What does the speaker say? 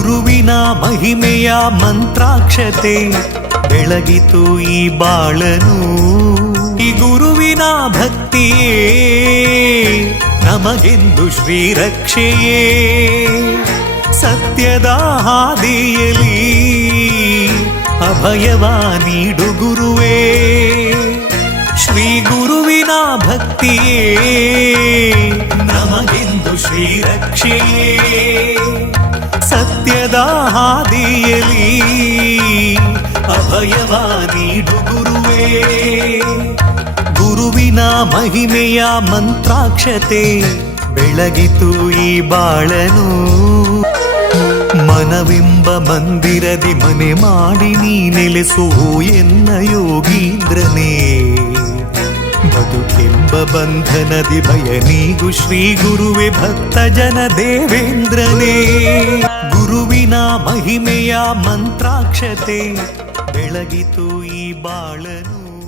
ಗುರುವಿನ ಮಹಿಮೆಯ ಮಂತ್ರಾಕ್ಷತೆ ಬೆಳಗಿತು ಈ ಬಾಳನು. ಈ ಗುರುವಿನ ಭಕ್ತಿಯೇ ನಮಗೆಂದು ಶ್ರೀರಕ್ಷೆಯೇ. ಸತ್ಯದ ಹಾದಿಯಲಿ ಅಭಯವ ನೀಡು ಗುರುವೇ. ಶ್ರೀ ಗುರುವಿನ ಭಕ್ತಿಯೇ ನಮಗೆಂದು ಶ್ರೀರಕ್ಷೆಯೇ. ಸತ್ಯದ ಹಾದಿಯಲಿ ಅಭಯವ ನೀಡು ಗುರುವೇ. ಗುರುವಿನ ಮಹಿಮೆಯ ಮಂತ್ರಾಕ್ಷತೆ ಬೆಳಗಿತು ಈ ಬಾಳನು. ಮನವೆಂಬ ಮಂದಿರದಿ ಮನೆ ಮಾಡಿ ನೀ ನೆಲೆಸು ಎನ್ನ ಯೋಗೀಂದ್ರನೇ. ಬದುಕೆಂಬ ಬಂಧನದಿ ಭಯ ನೀಗು ಶ್ರೀ ಗುರುವೆ ಭಕ್ತ ಜನ ದೇವೇಂದ್ರನೇ. ಗುರುವಿನ ಮಹಿಮೆಯ ಮಂತ್ರಾಕ್ಷತೆ ಬೆಳಗಿತು ಈ ಬಾಳನು.